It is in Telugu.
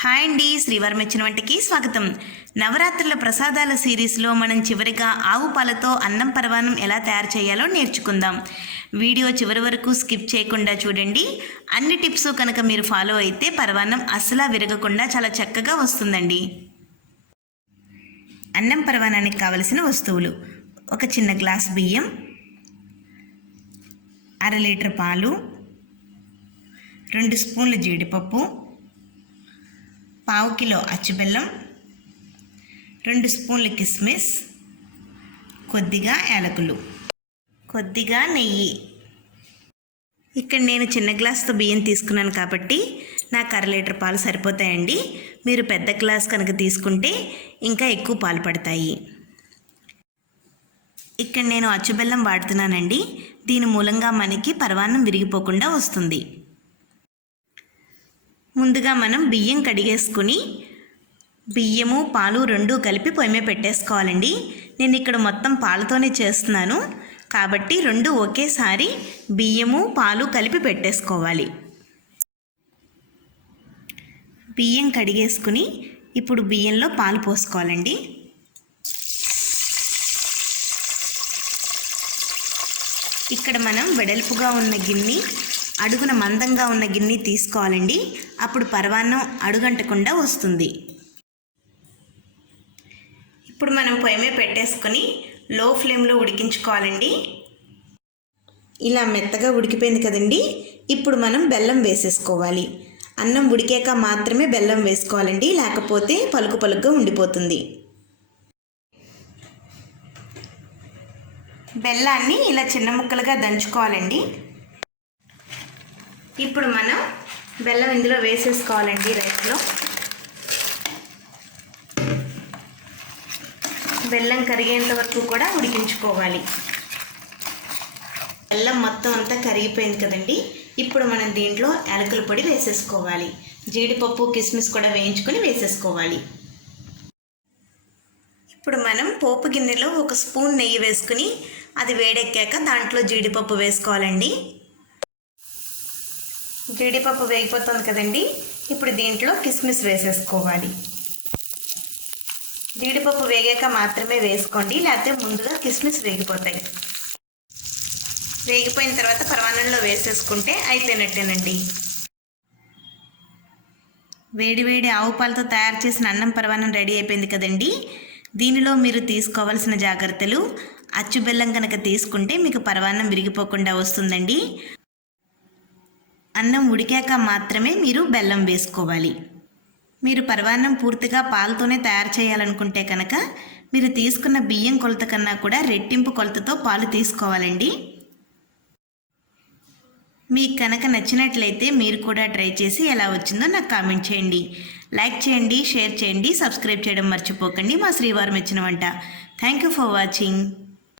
హాయ్ అండి, శ్రీవారం ఇచ్చిన వంటికి స్వాగతం. నవరాత్రుల ప్రసాదాల సిరీస్లో మనం చివరిగా ఆవు పాలతో అన్నం పరవాన్నం ఎలా తయారు చేయాలో నేర్చుకుందాం. వీడియో చివరి వరకు స్కిప్ చేయకుండా చూడండి. అన్ని టిప్స్ కనుక మీరు ఫాలో అయితే పరవాన్నం అస్సలు విరగకుండా చాలా చక్కగా వస్తుందండి. అన్నం పరవానానికి కావలసిన వస్తువులు: ఒక చిన్న గ్లాస్ బియ్యం, 1/2 లీటర్ పాలు, 2 స్పూన్లు జీడిపప్పు, 1/2 కిలో అచ్చుబెల్లం, 2 స్పూన్లు కిస్మిస్, కొద్దిగా యాలకులు, కొద్దిగా నెయ్యి. ఇక్కడ నేను చిన్న గ్లాస్తో బియ్యం తీసుకున్నాను కాబట్టి నాకు 1/2 లీటర్ పాలు సరిపోతాయండి. మీరు పెద్ద గ్లాస్ కనుక తీసుకుంటే ఇంకా ఎక్కువ పాలు పడతాయి. ఇక్కడ నేను అచ్చుబెల్లం వాడుతున్నానండి. దీని మూలంగా మనకి పరవాన్నం విరిగిపోకుండా వస్తుంది. ముందుగా మనం బియ్యం కడిగేసుకుని బియ్యము పాలు రెండూ కలిపి పొయ్యి మీద పెట్టేసుకోవాలండి. నేను ఇక్కడ మొత్తం పాలతోనే చేస్తున్నాను కాబట్టి రెండు ఒకేసారి బియ్యము పాలు కలిపి పెట్టేసుకోవాలి. బియ్యం కడిగేసుకుని ఇప్పుడు బియ్యంలో పాలు పోసుకోవాలండి. ఇక్కడ మనం వెడల్పుగా ఉన్న గిన్నె, అడుగున మందంగా ఉన్న గిన్నె తీసుకోవాలండి. అప్పుడు పరవాన్నం అడుగంటకుండా వస్తుంది. ఇప్పుడు మనం పొయ్యి మీద పెట్టేసుకొని లో ఫ్లేమ్లో ఉడికించుకోవాలండి. ఇలా మెత్తగా ఉడికిపోయింది కదండి. ఇప్పుడు మనం బెల్లం వేసేసుకోవాలి. అన్నం ఉడికాక మాత్రమే బెల్లం వేసుకోవాలండి, లేకపోతే పలుకు పలుకుగా ఉండిపోతుంది. బెల్లాన్ని ఇలా చిన్న ముక్కలుగా దంచుకోవాలండి. ఇప్పుడు మనం బెల్లం ఇందులో వేసేసుకోవాలండి. రైస్లో బెల్లం కరిగేంత వరకు కూడా ఉడికించుకోవాలి. బెల్లం మొత్తం అంతా కరిగిపోయింది కదండి. ఇప్పుడు మనం దీంట్లో యాలకుల పొడి వేసేసుకోవాలి. జీడిపప్పు కిస్మిస్ కూడా వేయించుకొని వేసేసుకోవాలి. ఇప్పుడు మనం పోపు గిన్నెలో 1 స్పూన్ నెయ్యి వేసుకుని అది వేడెక్కాక దాంట్లో జీడిపప్పు వేసుకోవాలండి. జీడిపప్పు వేగిపోతుంది కదండి. ఇప్పుడు దీంట్లో కిస్మిస్ వేసేసుకోవాలి. జీడిపప్పు వేగాక మాత్రమే వేసుకోండి, లేకపోతే ముందుగా కిస్మిస్ వేగిపోతాయి. వేగిపోయిన తర్వాత పరవాన్నంలో వేసేసుకుంటే అయిపోయినట్టేనండి. వేడివేడి ఆవు పాలతో తయారు చేసిన అన్నం పరవాన్నం రెడీ అయిపోయింది కదండి. దీనిలో మీరు తీసుకోవాల్సిన జాగ్రత్తలు: అచ్చు బెల్లం కనుక తీసుకుంటే మీకు పరవాన్నం విరిగిపోకుండా వస్తుందండి. అన్నం ఉడికాక మాత్రమే మీరు బెల్లం వేసుకోవాలి. మీరు పరవాన్నం పూర్తిగా పాలతోనే తయారు చేయాలనుకుంటే కనుక మీరు తీసుకున్న బియ్యం కొలత కన్నా కూడా రెట్టింపు కొలతతో పాలు తీసుకోవాలండి. మీకు కనుక నచ్చినట్లయితే మీరు కూడా ట్రై చేసి ఎలా వచ్చిందో నాకు కామెంట్ చేయండి. లైక్ చేయండి, షేర్ చేయండి, సబ్స్క్రైబ్ చేయడం మర్చిపోకండి. మా శ్రీవారం ఇచ్చిన వంట. Thank you for watching.